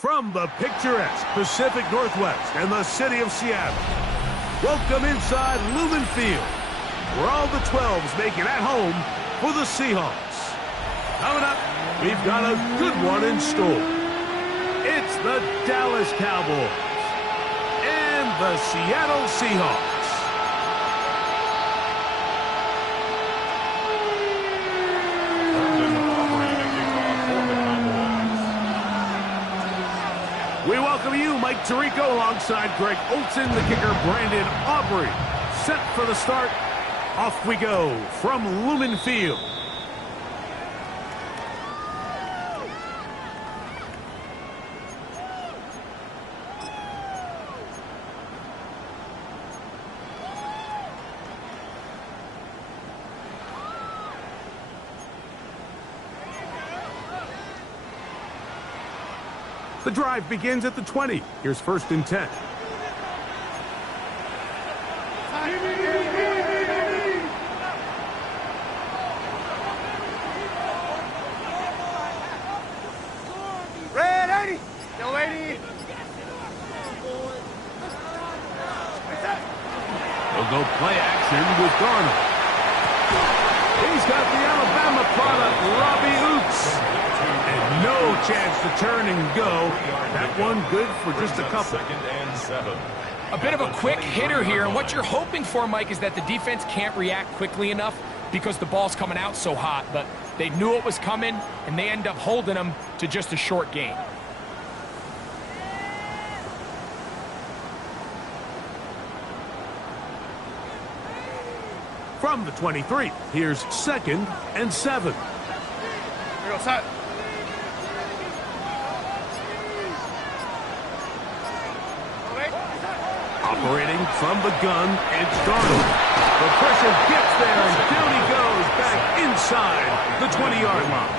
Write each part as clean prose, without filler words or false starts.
From the picturesque Pacific Northwest and the city of Seattle, welcome inside Lumen Field, where all the 12s make it at home for the Seahawks. Coming up, we've got a good one in store. It's the Dallas Cowboys and the Seattle Seahawks. We welcome you, Mike Tirico, alongside Greg Olson, the kicker, Brandon Aubrey. Set for the start. Off we go from Lumen Field. The drive begins at the 20. Here's 1st and 10. Ready? Still waiting. They'll go play action with Garner. He's got the Alabama product, Robbie Oots. And no chance to turn and go. That one good for just a couple. 2nd and 7. A bit of a quick hitter here, and what you're hoping for, Mike, is that the defense can't react quickly enough because the ball's coming out so hot, but they knew it was coming, and they end up holding them to just a short gain. From the 23, here's 2nd and 7. Here goes set. Operating from the gun, it's Darnold. The pressure gets there, and down he goes back inside the 20-yard line.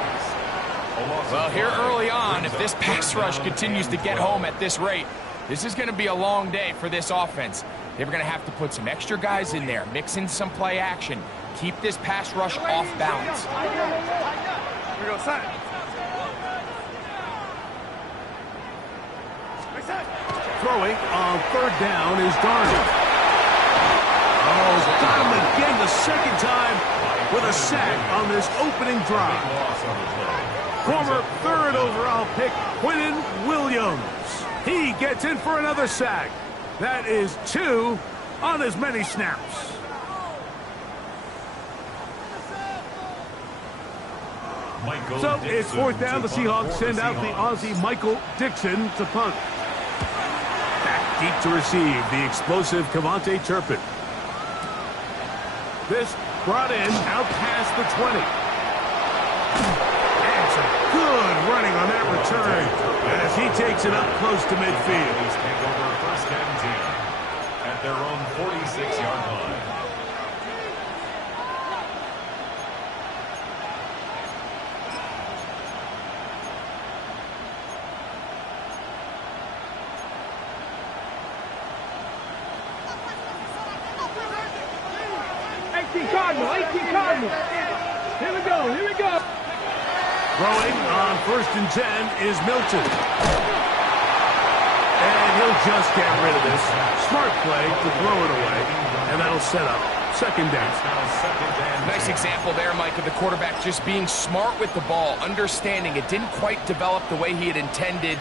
Well, here early on, if this pass rush continues to get home at this rate, this is going to be a long day for this offense. They're going to have to put some extra guys in there, mix in some play action, keep this pass rush off balance. Here goes set. Throwing on 3rd down is Darnold. Oh, got him again the 2nd time with a sack on this opening drive. Former 3rd overall pick, Quinnen Williams. He gets in for another sack. That is 2 on as many snaps. So it's 4th down. The Seahawks send out the Aussie Michael Dixon to punt. Back deep to receive the explosive Cavante Turpin. This brought in out past the 20. And some good running on that return as he takes it up close to midfield. Take over 1st and 10 at their own 46-yard line. Cardinal. Here we go. Throwing on 1st and 10 is Milton. And he'll just get rid of this. Smart play to throw it away. And that'll set up 2nd down. Nice example there, Mike, of the quarterback just being smart with the ball, understanding it didn't quite develop the way he had intended.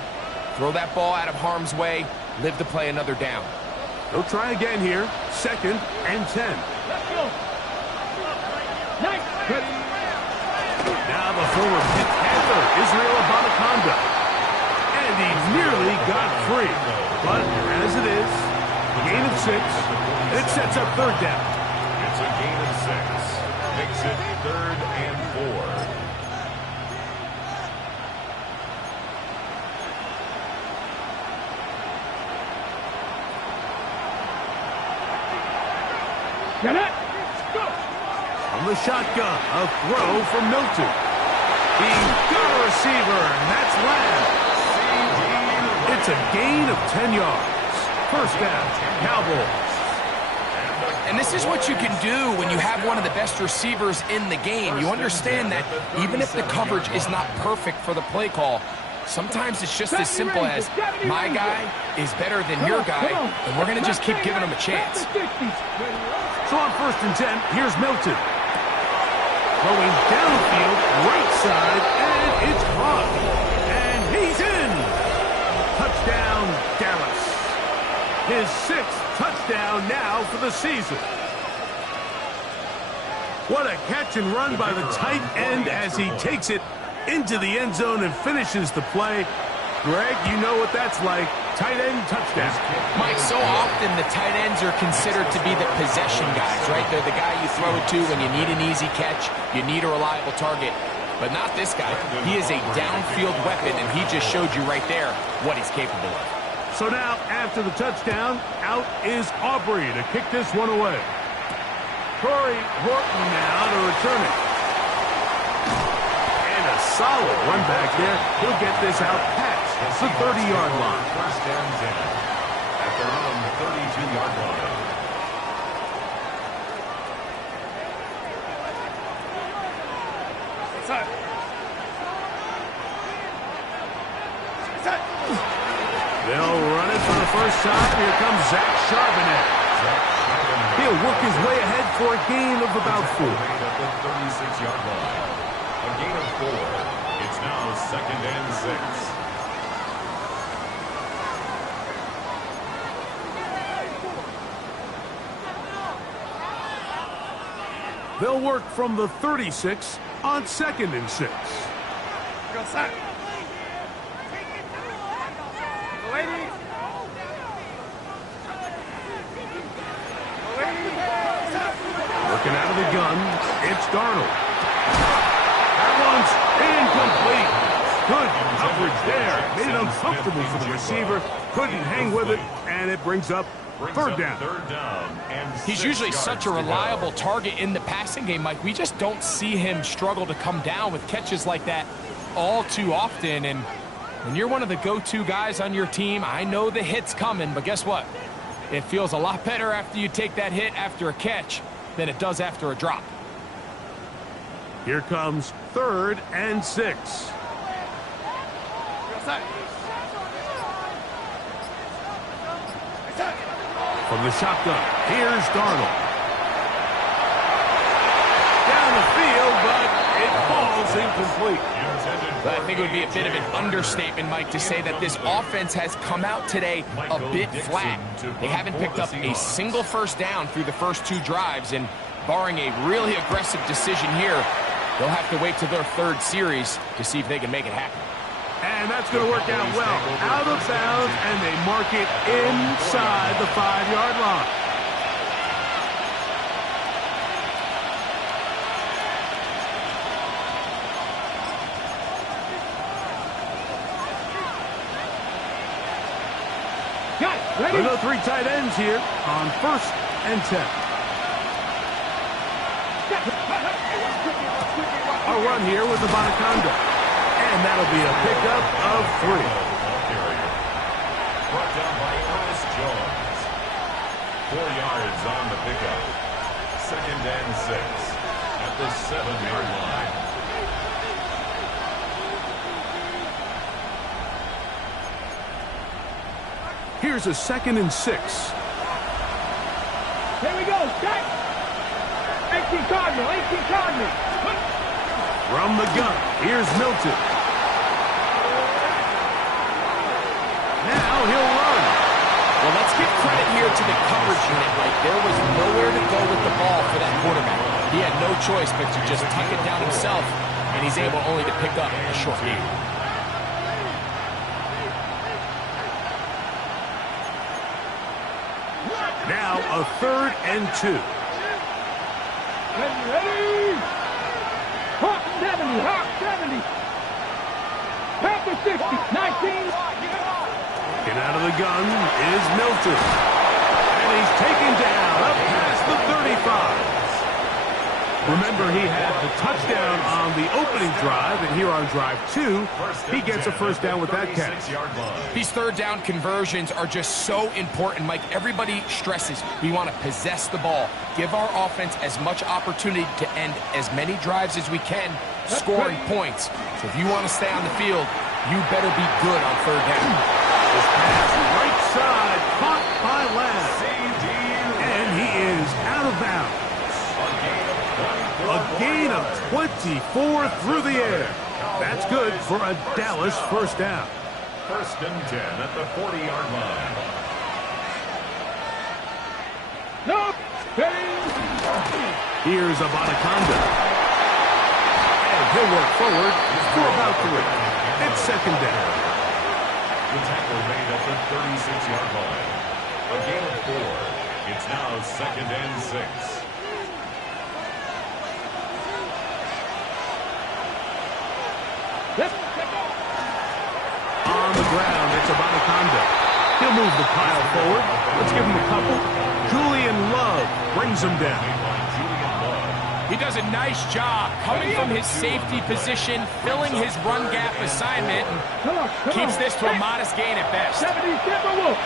Throw that ball out of harm's way, live to play another down. They'll try again here. 2nd and 10. Now the former Pitt Panther, Israel Abanikanda. And he nearly got free. But as it is, gain of 6. It sets up 3rd down. It's a gain of 6. Makes it 3rd and 4. Get it. From the shotgun, a throw from Milton. He's got a receiver, and that's Lamb. It's a gain of 10 yards. 1st down, Cowboys. And this is what you can do when you have one of the best receivers in the game. You understand that even if the coverage is not perfect for the play call, Sometimes it's just as simple as my guy is better than your guy, and we're going to just keep giving him a chance. So on 1st and 10, here's Milton. Throwing downfield, right side, and it's caught. And he's in. Touchdown, Dallas. His 6th touchdown now for the season. What a catch and run by the tight end as he takes it into the end zone and finishes the play. Greg, you know what that's like. Tight end touchdown. Mike, so often the tight ends are considered to be the possession guys, right? They're the guy you throw it to when you need an easy catch, you need a reliable target. But not this guy. He is a downfield weapon, and he just showed you right there what he's capable of. So now, after the touchdown, out is Aubrey to kick this one away. Corey Horton now to return it. And a solid run back there. He'll get this out past the 30-yard line. 1st and 10 at their own 32-yard line. They'll run it for the first time. Here comes Zach Charbonnet. He'll work his way ahead for a gain of about 4. At the 36-yard line. A gain of 4. It's now 2nd and 6. They'll work from the 36 on 2nd and 6. Go set. Ladies. Working out of the gun, it's Darnold. That one's incomplete. Good coverage there. Made it uncomfortable for the receiver. Couldn't hang with it, and it brings up 3rd down. He's usually such a reliable target in the passing game, Mike. We just don't see him struggle to come down with catches like that all too often. And when you're one of the go-to guys on your team, I know the hit's coming, but guess what? It feels a lot better after you take that hit after a catch than it does after a drop. Here comes 3rd and 6. From the shotgun, here's Darnold. Down the field, but it falls incomplete. But I think it would be a bit of an understatement, Mike, to say that this offense has come out today a bit flat. They haven't picked up a single 1st down through the first 2 drives, and barring a really aggressive decision here, they'll have to wait to their 3rd series to see if they can make it happen. And that's going to work out well. Out of bounds, and they mark it inside the 5-yard line. There are 3 tight ends here on 1st and 10. A run here with the Bonaconda. And that'll be a pickup of 3. Brought down by Ernest Jones. 4 yards on the pickup. 2nd and 6 at the 7-yard line. Here's a 2nd and 6. Here we go. Set. 18 Cardinal. 18 Cardinal. From the gun, here's Milton. Now he'll run. Well, let's give credit here to the coverage unit, Mike. There was nowhere to go with the ball for that quarterback. He had no choice but to just tuck it down himself, and he's able only to pick up a short gain. Now a 3rd and 2. Ready. Hawk 70. Hawk 70. Packer 60. 19. Get out of the gun is Milton. And he's taken down up past the 35. Remember, he had the touchdown on the opening drive, and here on drive 2, he gets a 1st down with that catch. These 3rd down conversions are just so important, Mike. Everybody stresses we want to possess the ball, give our offense as much opportunity to end as many drives as we can, scoring points. So if you want to stay on the field, You better be good on third down. This pass right side, caught by Lamb. And he is out of bounds. A gain of 24 through the air. That's good for a Dallas first down. First and 10 at the 40-yard line. No. Here's Abanaconda. And he'll work forward for about 3. It's second down. The tackle made at the 36-yard line. A gain of 4. It's now second and 6. On the ground, it's Abanaconda. He'll move the pile forward. Let's give him a couple. Julian Love brings him down. He does a nice job coming from his safety position, filling his run gap assignment, and keeps this to a modest gain at best. 70, Wolf.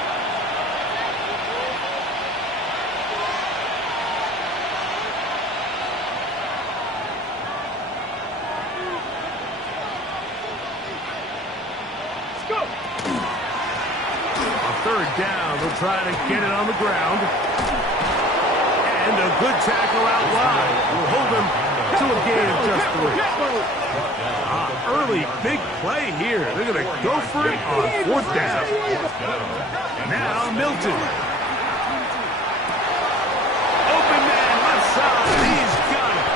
Third down, they'll try to get it on the ground. And a good tackle out wide will hold them to a gain of just 3. Early big play here. They're going to go for it on fourth down. Now Milton. Open man left side. He's got it.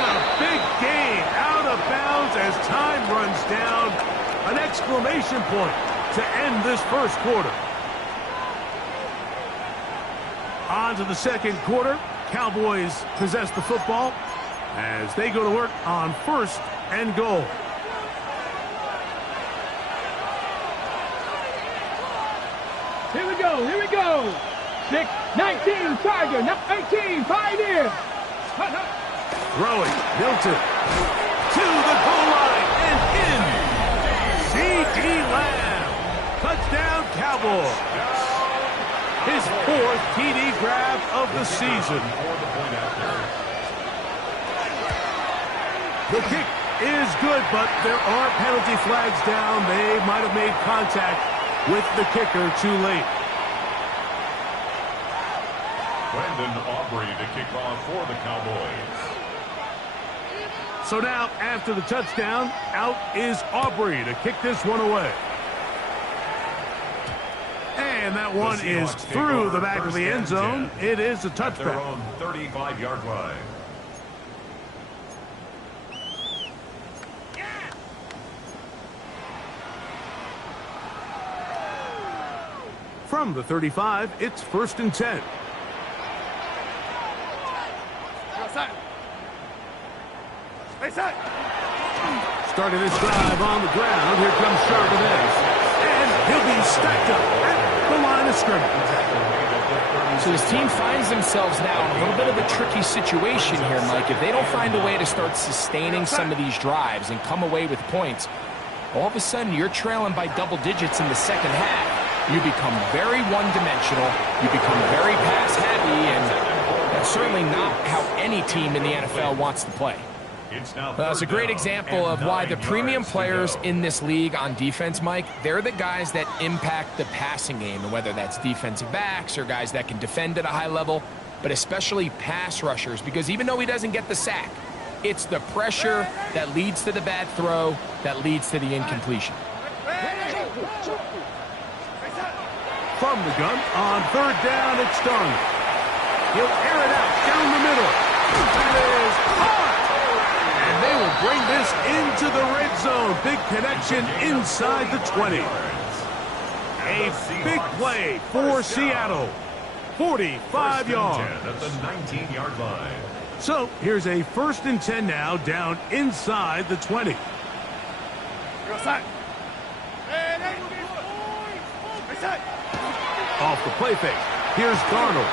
And a big gain out of bounds as time runs down. An exclamation point to end this first quarter. On to the second quarter. Cowboys possess the football as they go to work on first and goal. Here we go, here we go. 6, 19, Tiger, 18, Pioneer. Throwing, Milton to the goal line and in. C.D. Lamb. Touchdown, Cowboys. His 4th TD grab of the season. The kick is good, but there are penalty flags down. They might have made contact with the kicker too late. Brandon Aubrey to kick off for the Cowboys. So now, after the touchdown, out is Aubrey to kick this one away. And that one is through the back of the end zone. It is a touchback. Their own 35-yard line. From the 35, it's first and 10. Starting this drive on the ground. Here comes Charbonnet. And he'll be stacked up at the line of scrimmage. So this team finds themselves now in a little bit of a tricky situation here, Mike. If they don't find a way to start sustaining some of these drives and come away with points, all of a sudden you're trailing by double digits in the second half. You become very one-dimensional. You become very pass-heavy, and that's certainly not how any team in the NFL wants to play. Well, it's a great example of why the premium players in this league on defense, Mike, they're the guys that impact the passing game, and whether that's defensive backs or guys that can defend at a high level, but especially pass rushers, because even though he doesn't get the sack, it's the pressure that leads to the bad throw that leads to the incompletion. From the gun, on third down, it's Darnold. He'll air it out down the middle. That is hard. And they will bring this into the red zone. Big connection inside the 20. A big play for Seattle. 45 yards. At the 19-yard line. So here's a first and 10 now down inside the 20. Off the play fake. Here's Darnold.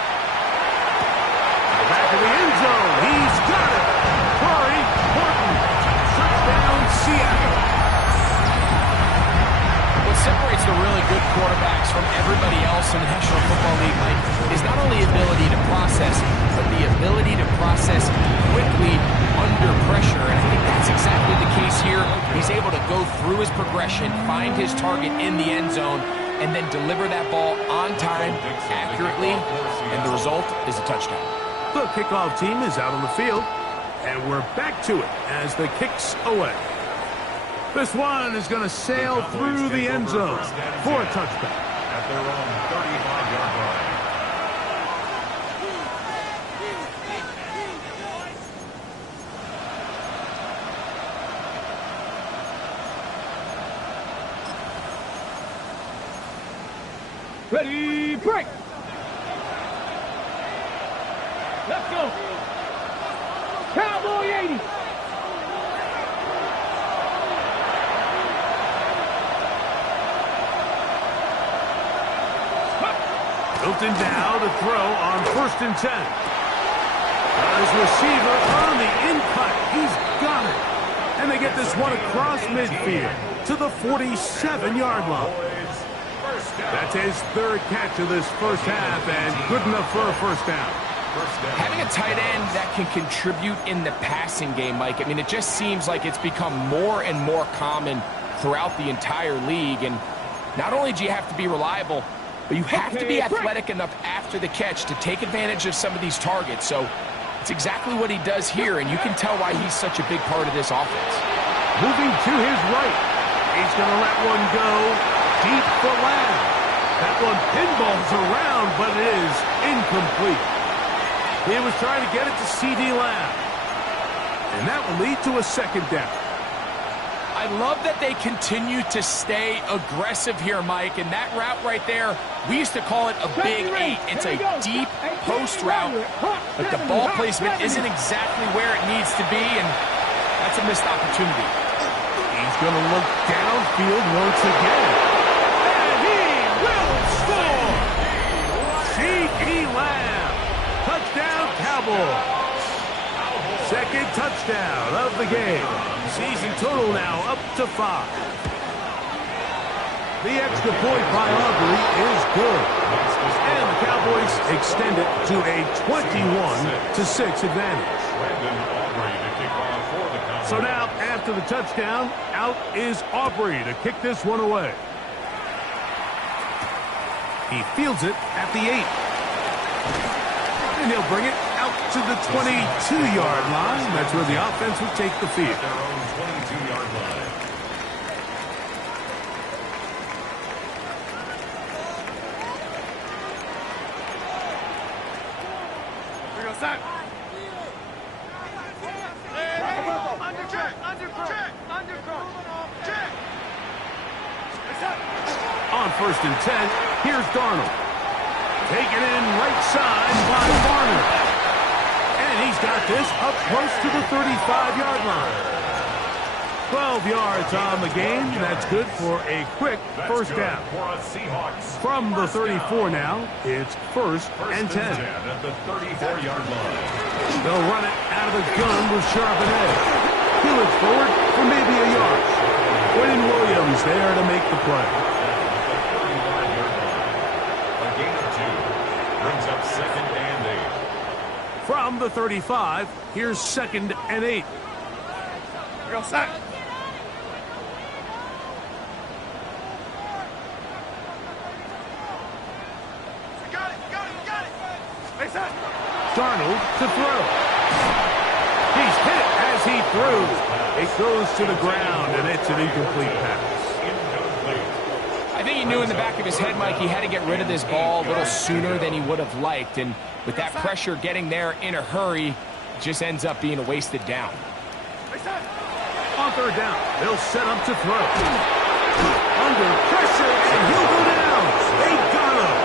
Back of the end zone. He's got it. Corey Horton. Touchdown, Seattle. What separates the really good quarterbacks from everybody else in the National Football League, Mike, is not only ability to process, but the ability to process quickly under pressure. And I think that's exactly the case here. He's able to go through his progression, find his target in the end zone, and then deliver that ball on time, accurately, and the result is a touchdown. The kickoff team is out on the field, and we're back to it as the kick's away. This one is going to sail through the end zone for a touchdown. At their own 35-yard line. Ready, break. Let's go. Cowboy 80. Hilton now to throw on 1st and 10. His receiver on the in-cut. He's got it. And they get this one across midfield to the 47-yard line. That's his 3rd catch of this first half, and good enough for a first down. Having a tight end that can contribute in the passing game, Mike, I mean, it just seems like it's become more and more common throughout the entire league. And not only do you have to be reliable, but you have to be athletic enough after the catch to take advantage of some of these targets. So it's exactly what he does here, and you can tell why he's such a big part of this offense. Moving to his right. He's going to let one go deep for Lamb. That one pinballs around, but it is incomplete. He was trying to get it to C.D. Lamb. And that will lead to a second down. I love that they continue to stay aggressive here, Mike, and that route right there, we used to call it a big 8. It's a deep post route, but the ball placement isn't exactly where it needs to be, and that's a missed opportunity. He's going to look downfield once again. And he will score! C.D. Lamb. Touchdown, Cowboys. Second touchdown of the game. Season total now up to 5. The extra point by Aubrey is good. And the Cowboys extend it to a 21-6 advantage. So now, after the touchdown, out is Aubrey to kick this one away. He fields it at the 8. And he'll bring it out to the 22-yard line. That's where the offense will take the field. Their own 22-yard line. Here goes that. On 1st and 10, here's Darnold. Taken in right side by Varner. And he's got this up close to the 35-yard line. 12 yards on the game. That's good for a quick first down. From the 34 now, it's 1st and 10. At the 34-yard line. They'll run it out of the gun with Charbonnet. He'll it forward for maybe a yard. Quinn Williams there to make the play. Brings up 2nd and 8. From the 35, here's 2nd and 8. Go sack. Got it. Darnold to throw. He's hit as he threw. It goes to the ground, and it's an incomplete pass. I think he knew in the back of his head, Mike, he had to get rid of this ball a little sooner than he would have liked. And with that pressure getting there in a hurry, it just ends up being a wasted down. On 3rd down, they'll set up to throw. Under pressure, and he'll go down. They got him.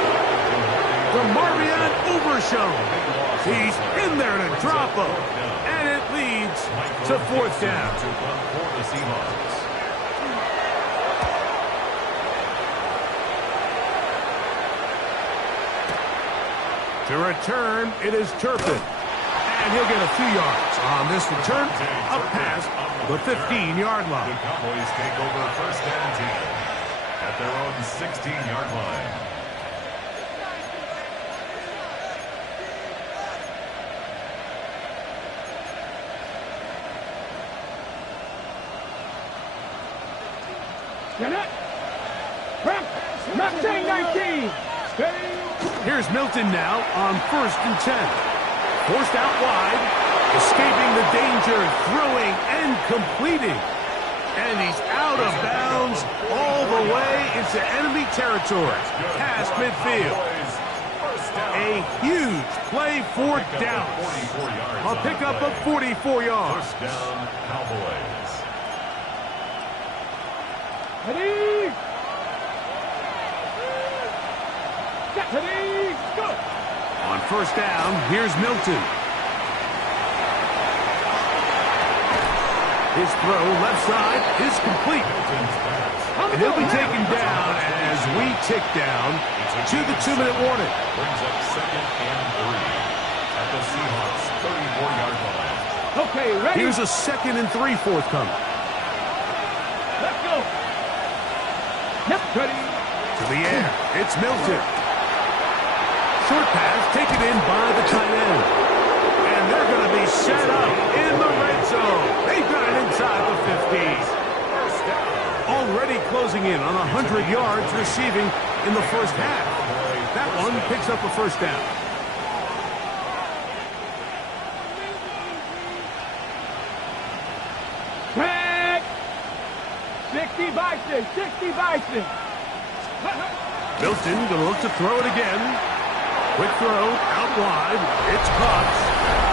DeMarvion Overshown. He's in there to drop him. And it leads to 4th down. To return, it is Turpin. And he'll get a few yards on this return, up past the 15-yard line. The Cowboys take over 1st and 10 at their own 16-yard line. Get it. Prep. Not saying 19. Steady. Here's Milton now on 1st and 10. Forced out wide, escaping the danger, throwing and completing. And he's out of bounds all the way into enemy territory, past midfield. A huge play for Dallas. A pickup of 44 yards. First down, Cowboys. Ready. Get ready. Go. On 1st down, here's Milton. His throw left side is complete. And he'll be taken down as we tick down to the 2-minute warning. Brings up 2nd and 3 at the Seahawks 34-yard line. Okay, ready. Here's a 2nd and 3 forthcoming. Let's go. Yep, ready. To the air, it's Milton. Short pass taken in by the tight end. And they're going to be set up in the red zone. They've got it inside the 50. Already closing in on 100 yards receiving in the first half. That one picks up a first down. Back. 60 by 6. 60 by 6. Milton going to look to throw it again. Quick throw, out wide. It's caught.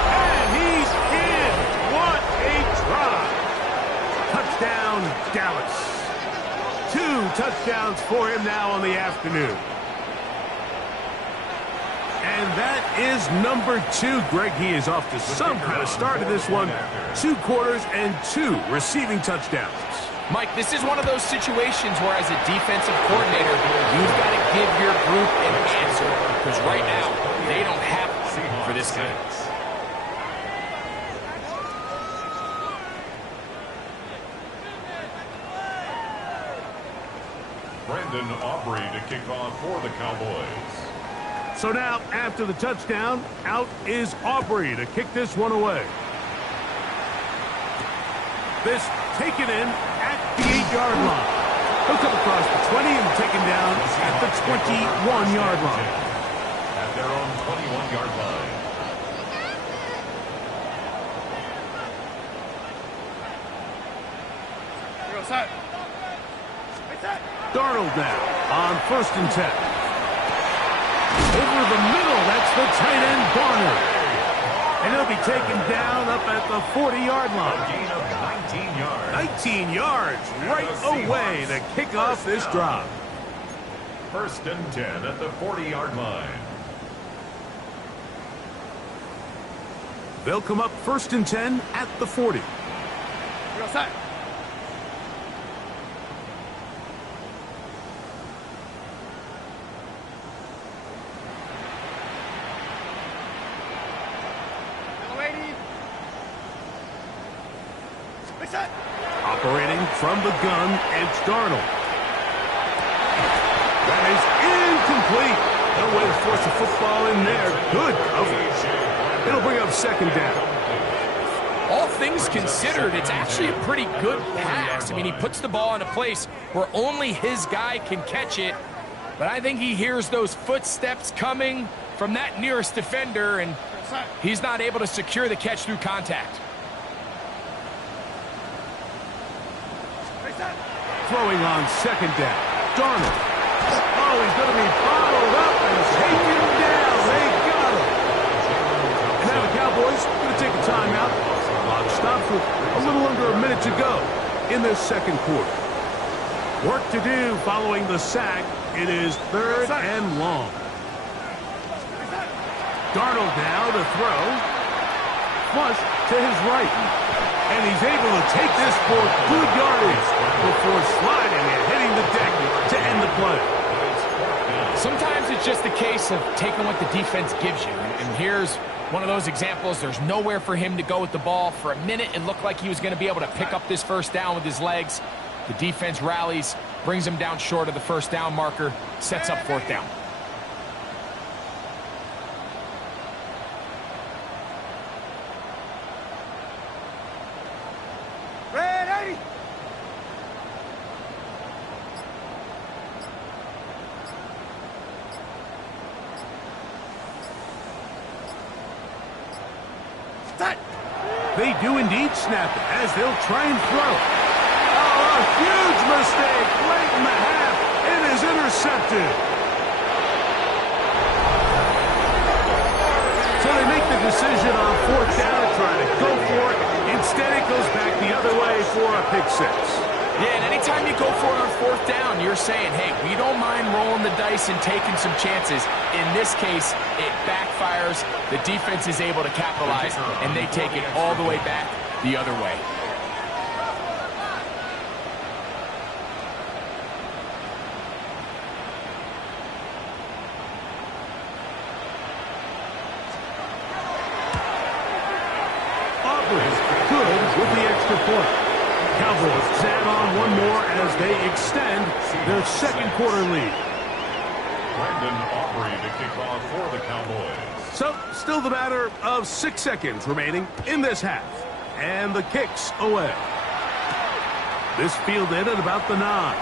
And he's in. What a drive. Touchdown, Dallas. 2 touchdowns for him now on the afternoon. And that is number 2. Greg, he is off to some kind of start in this one. 2 quarters and 2 receiving touchdowns. Mike, this is one of those situations where as a defensive coordinator, you've got to give your group an answer. Because right now, they don't have one for this guy. Brandon Aubrey to kick off for the Cowboys. So now, after the touchdown, out is Aubrey to kick this one away. This taken in at the 8-yard line. He'll come across the 20 and taken down at the 21-yard line. At their own 21-yard line. Darnold now on 1st and 10. Over the middle, that's the tight end, Barner. And he'll be taken down up at the 40-yard A line. gain of 19 yards. 19 yards right away to kick off this drive. 1st and 10 at the 40-yard line. They'll come up 1st and 10 at the 40. Operating from the gun, it's Darnold. That is incomplete. No way to force a football in there. Good coverage. It'll bring up 2nd down. All things considered, it's actually a pretty good pass. I mean, he puts the ball in a place where only his guy can catch it. But I think he hears those footsteps coming from that nearest defender, and he's not able to secure the catch through contact. Throwing on 2nd down. Darnold. Oh, he's going to be bottled up and taken down. They got him. And now the Cowboys going to take a timeout. Clock stops with a little under a minute to go in this 2nd quarter. Work to do following the sack. It is 3rd and long. Darnold now to throw. Flush to his right. And he's able to take this for good yardage before sliding and hitting the deck to end the play. Sometimes it's just a case of taking what the defense gives you. And here's one of those examples. There's nowhere for him to go with the ball. For a minute, it looked like he was going to be able to pick up this 1st down with his legs. The defense rallies, brings him down short of the 1st down marker, sets up 4th down. They do indeed snap it as they'll try and throw. Oh, a huge mistake late in the half. It is intercepted. So they make the decision on fourth down to try to go for it. Instead, it goes back the other way for a pick six. Yeah, and anytime you go for it on fourth down, you're saying, hey, we don't mind rolling the dice and taking some chances. In this case, it backfires. The defense is able to capitalize, and they take it all the way back the other way. Good with the extra point. Cowboys add on one more as they extend their second quarter lead. Brandon Aubrey to kick off for the Cowboys. So, still the matter of 6 seconds remaining in this half. And the kick's away. This fielded at about the 9.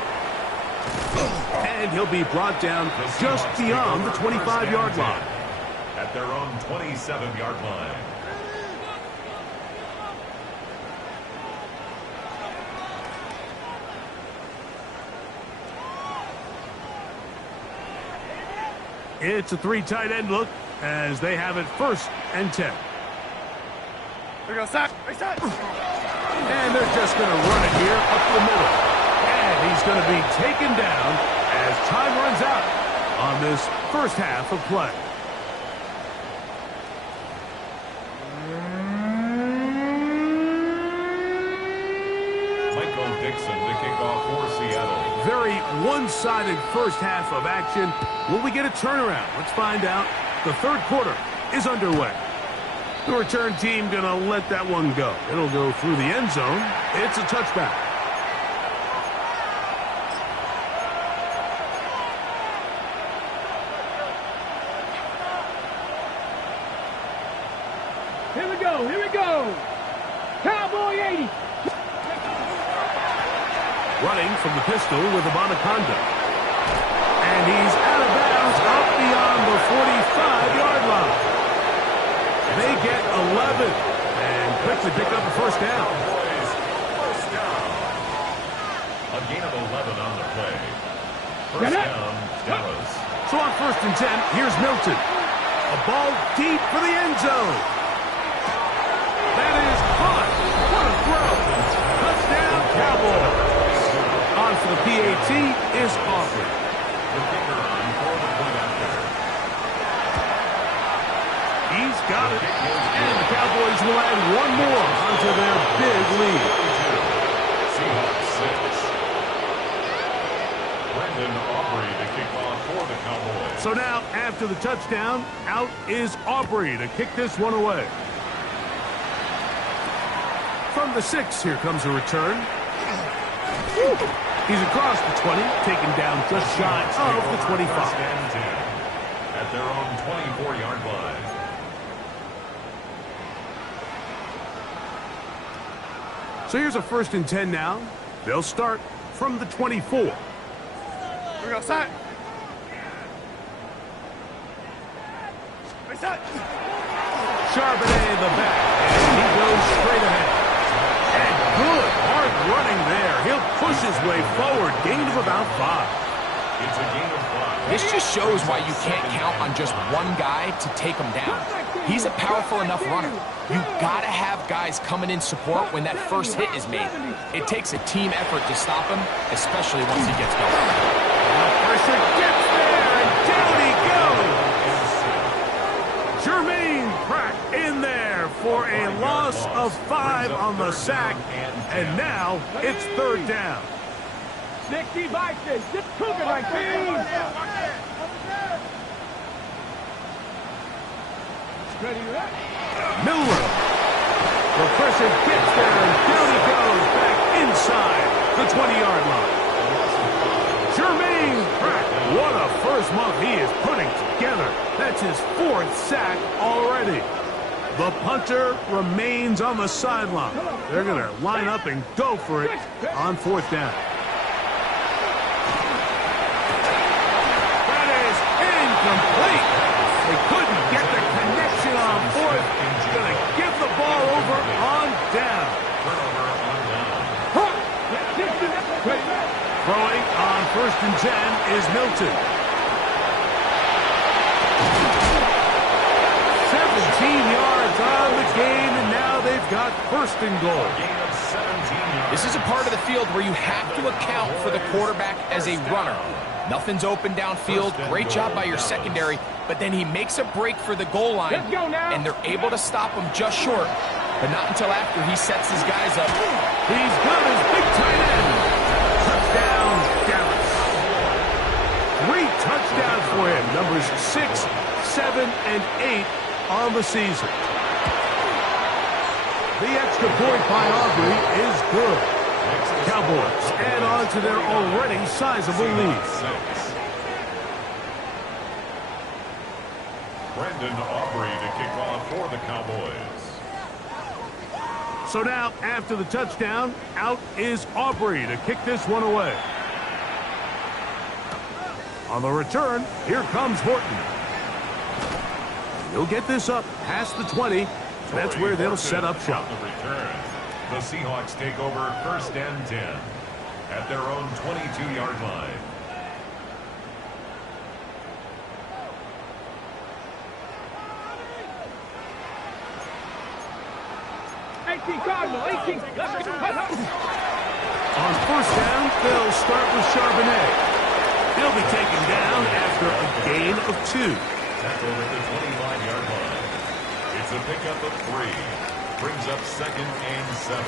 And he'll be brought down just beyond the 25-yard line. At their own 27-yard line. It's a 3 tight end look as they have it 1st and 10. We go sack. And they're just going to run it here up the middle. And he's going to be taken down as time runs out on this first half of play. Michael Dixon to kick off for Seattle. Very one-sided first half of action. Will we get a turnaround? Let's find out. The third quarter is underway. The return team going to let that one go. It'll go through the end zone. It's a touchback. Here we go. Here we go. Cowboy 80. Running from the pistol with Abanaconda. And he's out of bounds up beyond the 45-yard line. They get 11 and quickly pick up a first down. First down. A gain of 11 on the play. First down, Dallas. So on 1st and 10, here's Milton. A ball deep for the end zone. That is caught. What a throw. Touchdown, Cowboys. On for the PAT is Aubrey. The kicker on for the point after. He's got it. And the Cowboys will add one more onto their big lead. Seahawks 6. Brandon Aubrey to kick off for the Cowboys. So now, after the touchdown, out is Aubrey to kick this one away. From the 6, here comes a return. He's across the 20, taken down just shy of the 25. At their own 24-yard line. So here's a 1st and 10 now. They'll start from the 24. We go sack. Charbonnet the back, and he goes straight ahead. And good hard running there. He'll push his way forward. Gain of about 5. It's a gain of 5. This just shows why you can't count on just one guy to take him down. He's a powerful enough runner. You gotta have guys coming in support when that first hit is made. It takes a team effort to stop him, especially once he gets going. Pressure gets there, and down he goes. Jermaine Pratt in there for a loss of 5 on the sack, and now it's 3rd down. 60 Vikings. Just cook it like this. Ready, right? Miller. The pressure gets there, and down he goes back inside the 20-yard line. Jermaine Pratt, what a first month he is putting together. That's his 4th sack already. The punter remains on the sideline. They're going to line up and go for it on 4th down. That is incomplete. They couldn't get the connection on 4th. Going to give the ball over on First and 10 is Milton. 17 yards on the game, and now they've got first and goal. This is a part of the field where you have to account for the quarterback as a runner. Nothing's open downfield. Great job by your secondary, but then he makes a break for the goal line, and they're able to stop him just short, but not until after he sets his guys up. He's got his big tight end. Touchdown, Dallas. 3 touchdowns for him. Numbers 6, 7, and 8 on the season. The extra point by Aubrey is good. Cowboys add on to their already sizable lead. Brendan Aubrey to kick off for the Cowboys. So now, after the touchdown, out is Aubrey to kick this one away. On the return, here comes Horton. He'll get this up past the 20. That's where they'll set up shop. The return. The Seahawks take over first and 10 at their own 22-yard line. Cardinal, 18. On first down, they'll start with Charbonnet. He'll be taken down after a gain of 2. Tackled at the 25-yard line. It's a pickup of 3. Brings up second and 7.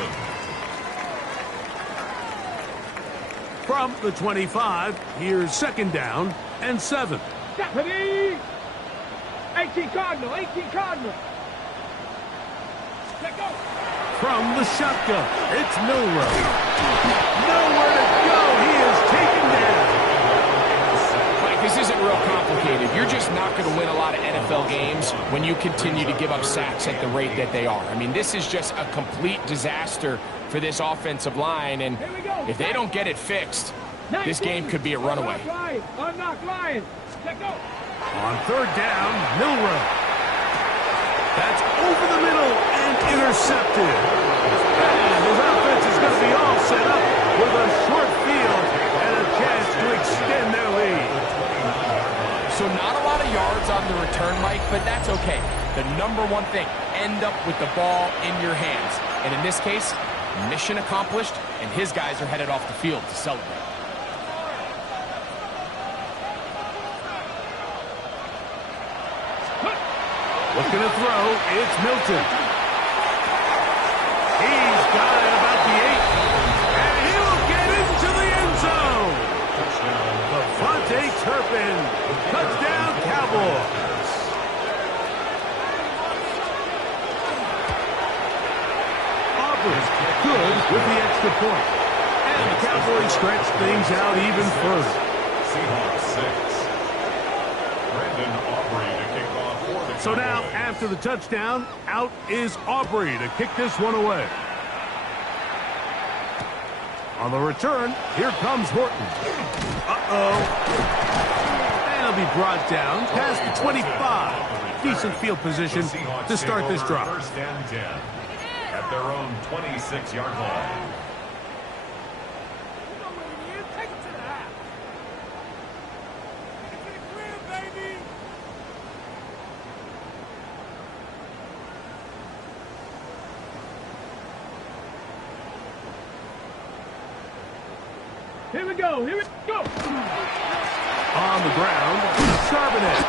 From the 25, here's second down and 7. Deputy! 18 Cardinal, 18 Cardinal. Let go. From the shotgun, it's Milrow. Nowhere to go. He is taken down. Mike, this isn't real complicated. You're just not going to win a lot of NFL games when you continue to give up sacks at the rate that they are. I mean, this is just a complete disaster for this offensive line, and if they don't get it fixed, this game could be a runaway. Unlock line. Let go. On third down, Milrow. That's over the middle and intercepted. And his offense is going to be all set up with a short field and a chance to extend their lead. So not a lot of yards on the return, Mike, but that's okay. The number one thing, end up with the ball in your hands. And in this case, mission accomplished, and his guys are headed off the field to celebrate. Looking to throw, it's Milton. He's got it about the 8. And he will get into the end zone. Devontae Turpin. Touchdown, Cowboys. Auburn's good with the extra point. And the Cowboys stretch things out even further. Seahawks 6. Brendan Aubrey to kick off for the Cowboys. So now, after the touchdown, out is Aubrey to kick this one away. On the return, here comes Horton. Uh-oh. And he'll be brought down past the 25. Decent field position to start this drive. First and 10 at their own 26-yard line. Here we go. Here we go. On the ground, Charbonnet.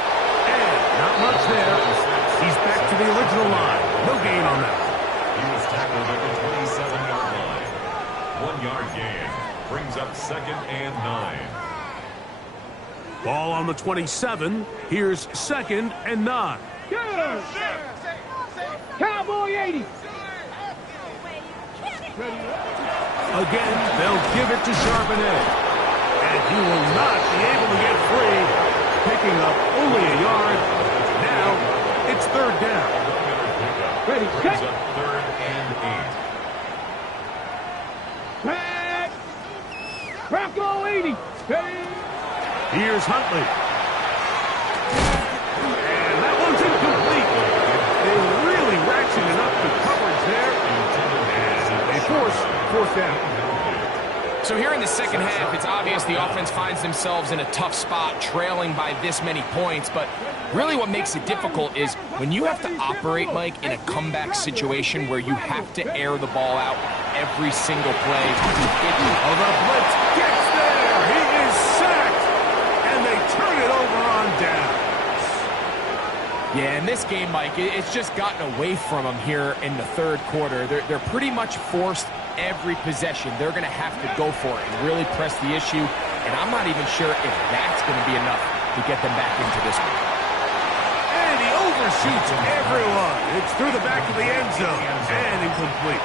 And not much there. He's back to the original line. No gain on that. He was tackled at the 27-yard line. 1-yard gain. Brings up second and 9. Ball on the 27. Here's second and 9. Good. Cowboy 80. Again, they'll give it to Charbonnet. And he will not be able to get free. Picking up only a yard. Now, it's third down. Ready, Brings set. up third and 8. Back. Bronco 80. Ready. Here's Huntley. And that one's incomplete. They really ratcheted up the coverage there. And they force fourth down. So here in the second half, it's obvious the offense finds themselves in a tough spot, trailing by this many points. But really what makes it difficult is when you have to operate, Mike, in a comeback situation where you have to air the ball out every single play. Oh, the blitz gets there. He is sacked. And they turn it over on down. Yeah, in this game, Mike, it's just gotten away from them here in the third quarter. They're pretty much forced every possession. They're going to have to go for it and really press the issue. And I'm not even sure if that's going to be enough to get them back into this one. And he overshoots everyone. It's through the back of the end zone and incomplete.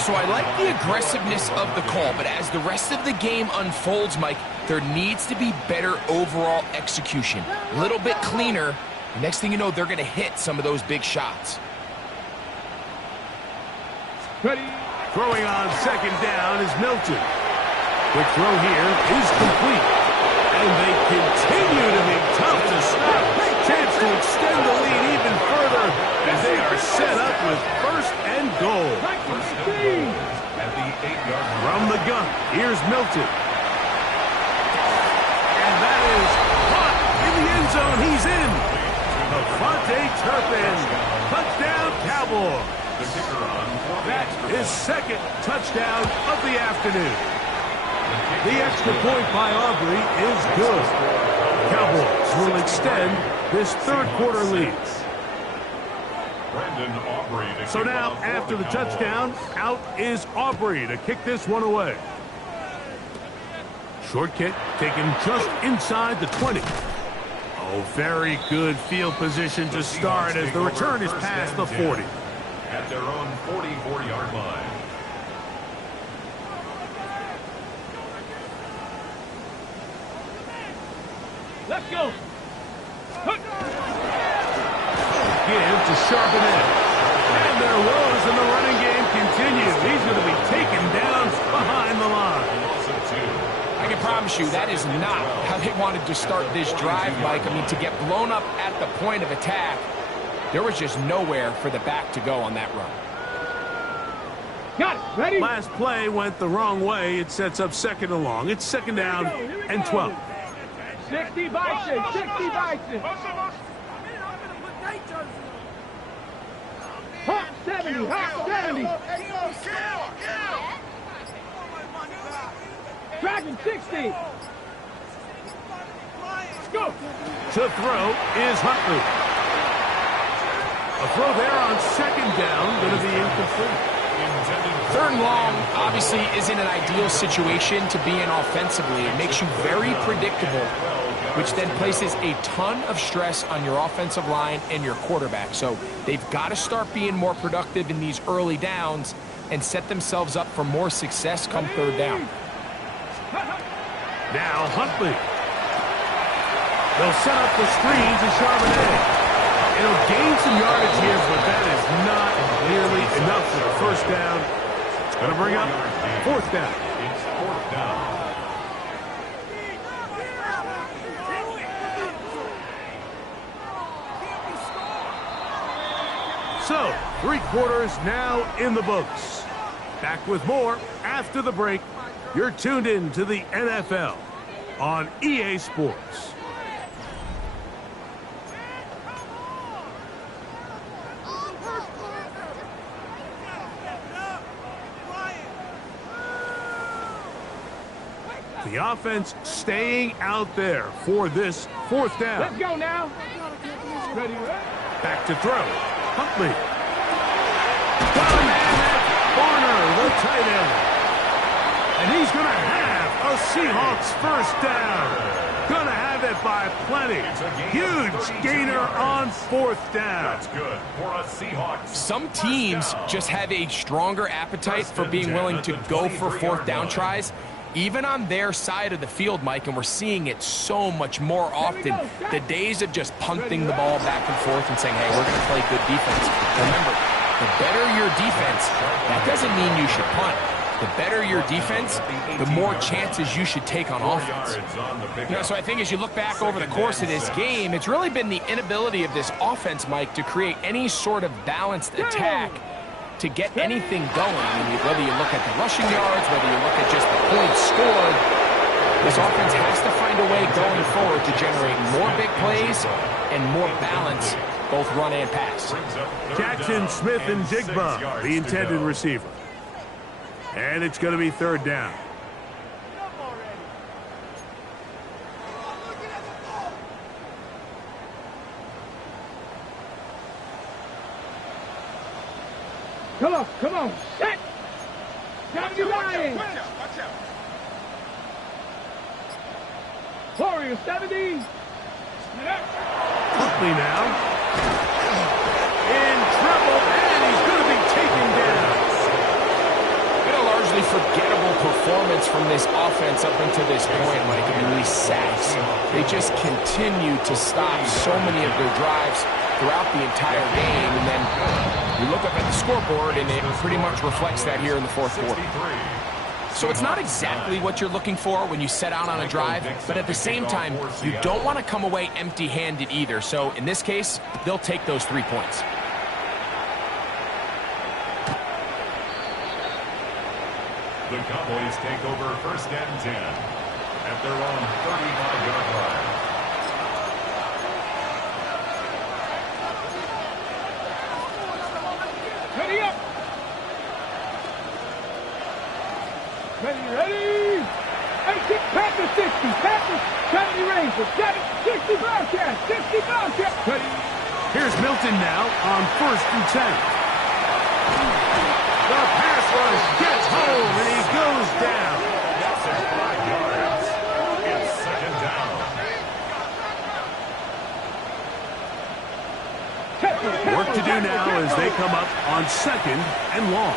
So I like the aggressiveness of the call, but as the rest of the game unfolds, Mike, there needs to be better overall execution. A little bit cleaner. Next thing you know, they're going to hit some of those big shots. Ready. Throwing on second down is Milton. Quick throw here is complete. And they continue to be tough to stop. Chance to extend the lead even further as they are set up with first and goal. At the 8-yard line. From the gun, here's Milton. And that is caught in the end zone. He's in. Devontae Turpin. Touchdown, Cowboys. The kicker on That is second touchdown of the afternoon. The extra point by Aubrey is good. Cowboys will extend this third quarter lead. Brandon Aubrey to So kick now, off for after the Cowboys. touchdown, out is Aubrey to kick this one away. Short kick taken just inside the 20. Oh, very good field position to start as the return is past the 40. At their own 44-yard line. Let's go. Give to Charbonnet. And their woes in the running game continue. He's going to be taken down behind the line. Loss of 2. I can promise you that is not how they wanted to start this drive, Mike. I mean, to get blown up at the point of attack, there was just nowhere for the back to go on that run. Got it. Ready. Last play went the wrong way. It sets up second and long. It's second down and 12. 60 Bison. 60 Bison. Hot 70. Hot 70. Dragon 60. Let's go. To throw is Huntley. A throw there on second down, going to be incomplete. Third and long obviously isn't an ideal situation to be in offensively. It makes you very predictable, which then places a ton of stress on your offensive line and your quarterback. So they've got to start being more productive in these early downs and set themselves up for more success come third down. Now Huntley. They'll set up the screen to Charbonnet. It'll gain some yardage here, but that is not nearly enough for a first down. It's going to bring up fourth down. It's fourth down. So, 3 quarters now in the books. Back with more after the break. You're tuned in to the NFL on EA Sports. The offense staying out there for this fourth down. Let's go now. Ready. Back to throw. Huntley. Got a man at Barner, the tight end. And he's going to have a Seahawks first down. Going to have it by plenty. Huge gainer on fourth down. That's good for a Seahawks. Some teams just have a stronger appetite for being willing to go for fourth down tries, even on their side of the field, Mike, and we're seeing it so much more often. The days of just punting the ball back and forth and saying, hey, we're going to play good defense. Remember, the better your defense, that doesn't mean you should punt. The better your defense, the more chances you should take on offense. You know, so I think as you look back over the course of this game, it's really been the inability of this offense, Mike, to create any sort of balanced attack to get anything going. I mean, whether you look at the rushing yards, whether you look at just the points scored, this offense has to find a way going forward to generate more big plays and more balance, both run and pass. Jackson, Smith, and Jigba, the intended receiver. And it's going to be third down. Come on, set! Down your line! Warrior 70! Huntley now. In trouble, and he's going to be taken down. Been a largely forgettable performance from this offense up until this point, Mike. I mean, these sacks, they just continue to stop so many of their drives throughout the entire game, and then you look up at the scoreboard, and it pretty much reflects that here in the fourth quarter. So it's not exactly what you're looking for when you set out on a drive, but at the same time, you don't want to come away empty-handed either. So in this case, they'll take those 3 points. The Cowboys take over first and 10 at their own 35-yard line. Ready up! Ready! 18, Packers 60, Packers 70 Rangers, 60 Bobcats, 60 Bobcats. Ready? Here's Milton now on 1st and 10. The pass rush gets home, and he goes down. That's 5 yards. It's second down. Work to do now as they come up on 2nd and long.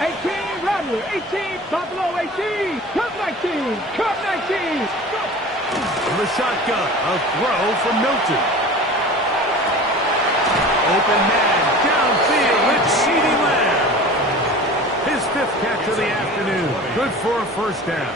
18, Rodler, 18, Buffalo 18, Cup 19, Cup 19. From the shotgun, a throw from Milton. Open man, downfield with CeeDee Lamb. His 5th catch of the afternoon. Good for a first down.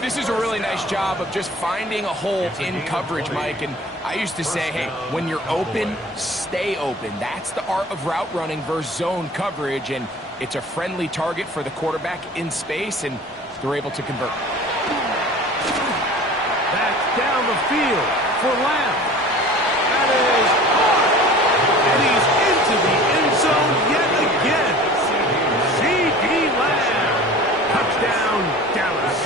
This is a really nice job of just finding a hole in coverage, Mike. And I used to say, hey, when you're open, stay open. That's the art of route running versus zone coverage. And it's a friendly target for the quarterback in space, and they're able to convert. That's down the field for Lamb. That is hard. And he's into the end zone yet again. CeeDee Lamb. Touchdown, Dallas.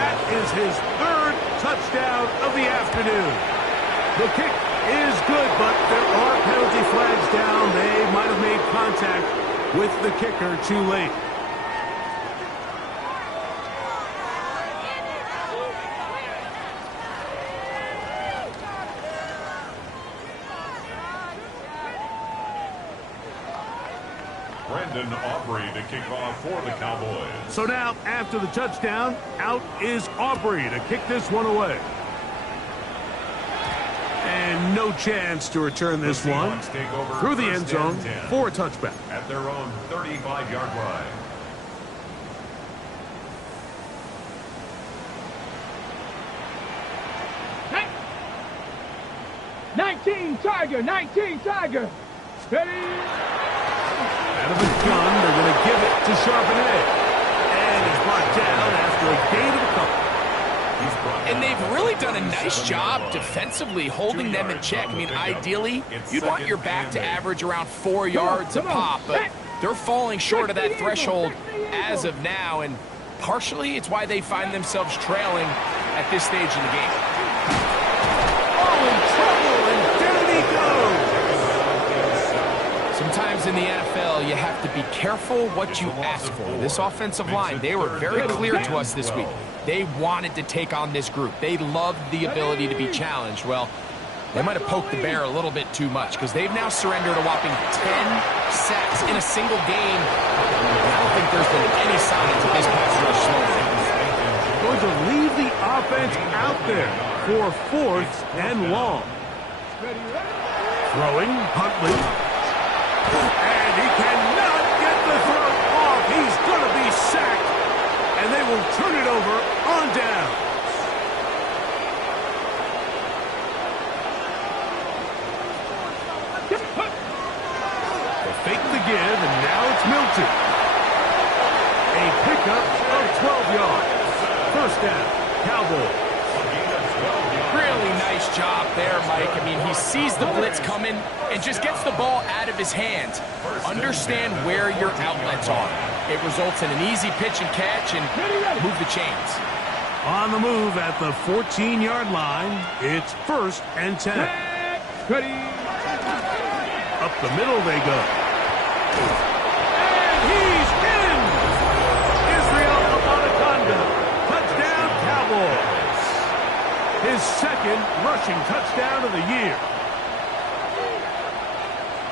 That is his 3rd touchdown of the afternoon. The kick is good, but there are penalty flags down. They might have made contact with the kicker too late. Brendan Aubrey to kick off for the Cowboys. So now, after the touchdown, out is Aubrey to kick this one away. And no chance to return this one through the end zone for a touchback. At their own 35-yard line. Hey. 19 Tiger. Ready? Out of the gun, they're going to give it to Charbonnet. And he's brought down after a gain of a couple. And they've really done a nice job defensively holding them in check. I mean, ideally, you'd want your back to average around 4 yards a pop, but they're falling short of that threshold as of now, and partially it's why they find themselves trailing at this stage in the game. Oh, in trouble, and down he goes. Sometimes in the NFL, you have to be careful what you ask for. This offensive line, they were very clear to us this week. They wanted to take on this group. They loved the ability to be challenged. Well, they might have poked the bear a little bit too much because they've now surrendered a whopping 10 sacks in a single game. I don't think there's been any signs of this pass rush slowing down. Going to leave the offense out there for 4th and long. Throwing, Huntley. And he cannot get the throw off. He's going to be sacked. And they will turn it over on down. to. A pickup of 12 yards. First down, Cowboys. Really nice job there, Mike. I mean, he sees the blitz coming and just gets the ball out of his hands. Understand where your outlets are. It results in an easy pitch and catch and move the chains. On the move at the 14-yard line, it's 1st and 10. Ready. Up the middle they go. And he's in! Israel Abanaconda. Touchdown, Cowboys. His second rushing touchdown of the year.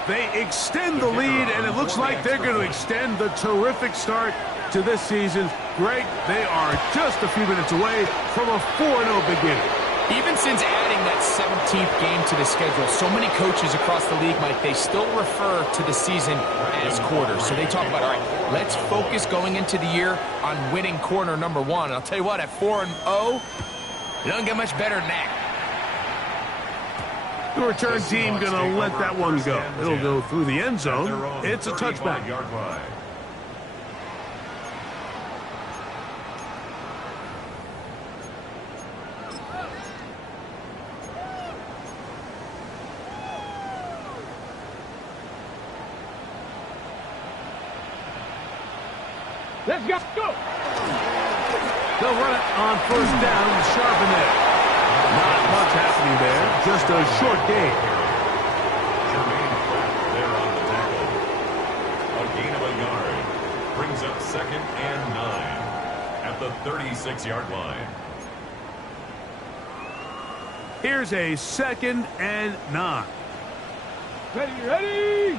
They extend the lead, and it looks like they're going to extend the terrific start to this season. Greg, they are just a few minutes away from a 4-0 beginning. Even since adding that 17th game to the schedule, so many coaches across the league, Mike, they still refer to the season as quarters. So they talk about, all right, let's focus going into the year on winning quarter number 1. And I'll tell you what, at 4-0, you don't get much better than that. The return team going to let that one go. It'll go through the end zone. It's a touchback. Let's go. Go. They'll run it on first down with Charbonnet. Not much happening there. Just a short gain. There on the tackle. A gain of a yard. Brings up 2nd and 9 at the 36-yard line. Here's a 2nd and 9. Ready.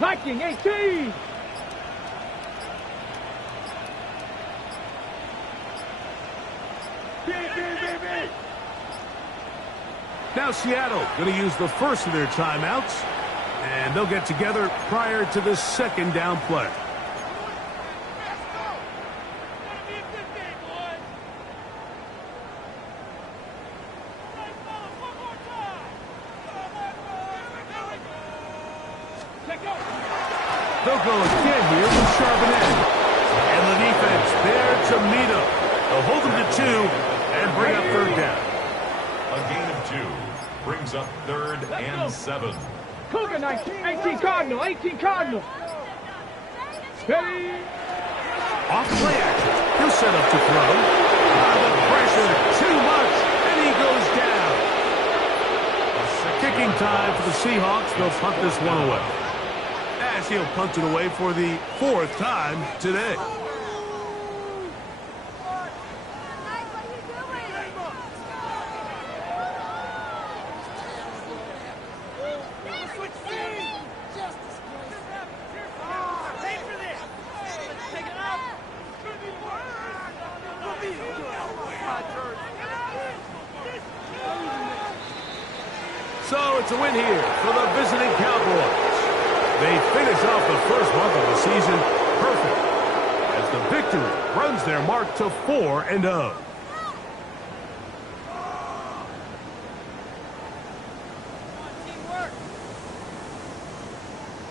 Viking 18. Now Seattle going to use the first of their timeouts, and they'll get together prior to the 2nd down play. They'll go again here with Charbonnet. And the defense there to meet him. They'll hold him to 2 and bring up 3rd down. A gain of 2 brings up 3rd and 7. Cougar 18 Cardinal. 18 Cardinal. Ready. Off play action. He'll set up to throw. The pressure too much, and he goes down. Kicking time for the Seahawks. They'll punt this one away. As he'll punt it away for the 4th time today. So it's a win here for the visiting Cowboys. They finish off the first month of the season perfect as the victory runs their mark to 4-0.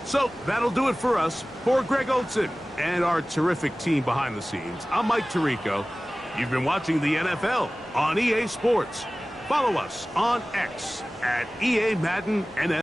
So that'll do it for us. For Greg Olson and our terrific team behind the scenes, I'm Mike Tirico. You've been watching the NFL on EA Sports. Follow us on X at EA Madden NFL.